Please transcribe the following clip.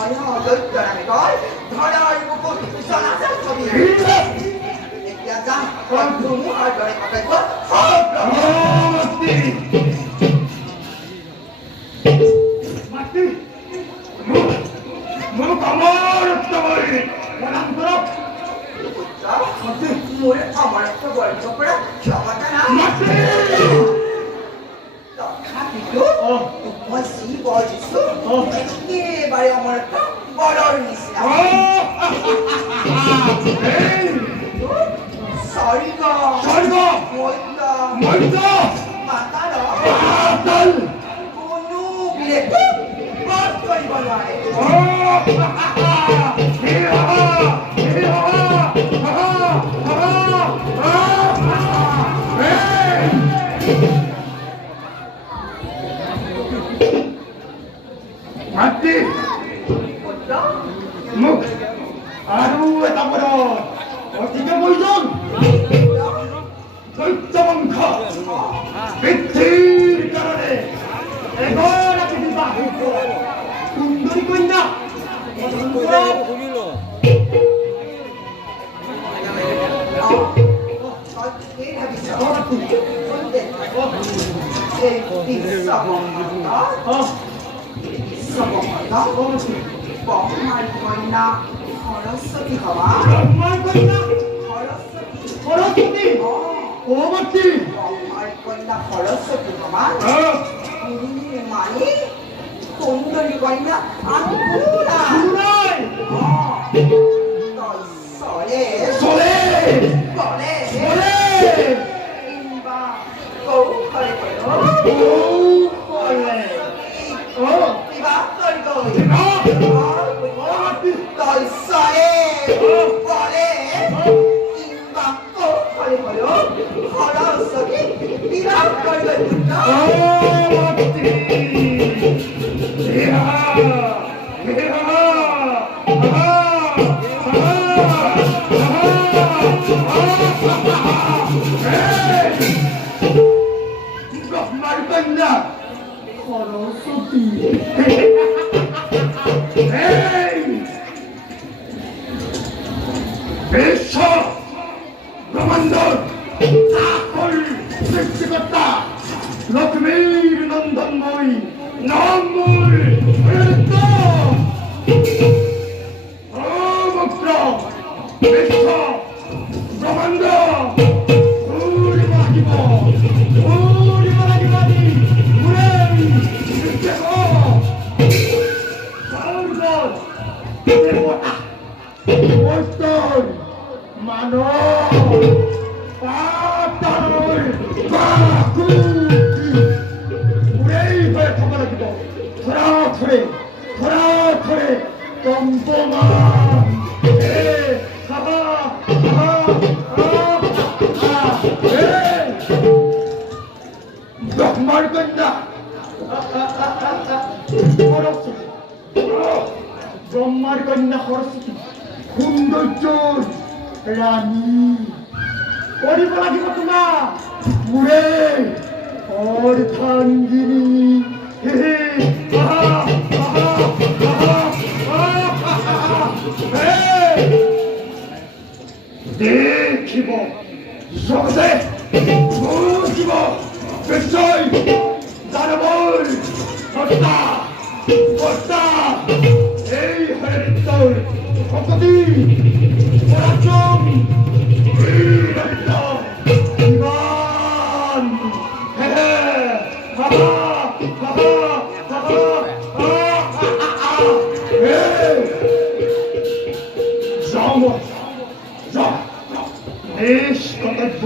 দৈত্যৰামী কয় ধৰাৰ বুকুত জনাজাত ছবি এতিয়া যাম ধুমুহাৰ দৰে আটাইতকৈ মোৰ অমৰত্ব বৰ্গ পৰা ক্ষমতা নাই তথাপিতো মই যি বৰ দিছো একেবাৰে অমৰত্ব বৰৰ নিচিনা স্বৰ্গ মধ্য পাতাল কোনো বিলেতে বধ কৰিব নোৱাৰে Mati, muk, aduh, tak bodoh. Tiga poison, tercemangka, betul kerana, ekor lagi di bahu, undur kuinda, undur. Bhawnaর কন্যা সরস্বতী হওয়া ব্রহ্মার কন্যা সরস্বতী ও মাতৃ বহ্মার কন্যা সরস্বতী হওয়া মানে সুন্দরী কন্যা আমি পুরাই সলে সলে বলে বলে কিংবা কৌশলে বলে ও কিবা করব তাই সলে বলে কিংবা কৌশলে হলো সরস্বতী বিবাহ করবে ও মাতৃ ব্রহ্মার কন্যা সরস্বতী বিশ্ব ব্রহ্মাণ্ড সকল সৃষ্টিকর্তা লক্ষ্মীর নন্দনময়ী নামমূল মুক্ত বিশ্ব ব্রহ্মাণ্ড মানব পাতাল উড়েই হয়ে থাকা লাগিব ধরা ধরে কম্পমান ব্রহ্মার কন্যা সরস্বতী ব্রহ্মার কন্যা সরস্বতী সৌন্দর্য রানী কৰিব লাগিব তোমাক মোৰে অৰ্ধাংগিনী দেখিব জগতে বুজিব নিশ্চয় দানৱৰ হত্যা এই হৰিতৰ শক্তি পৰাক্ৰম বীৰত্ব ইমান যাওঁ দেশ কৰ্তব্য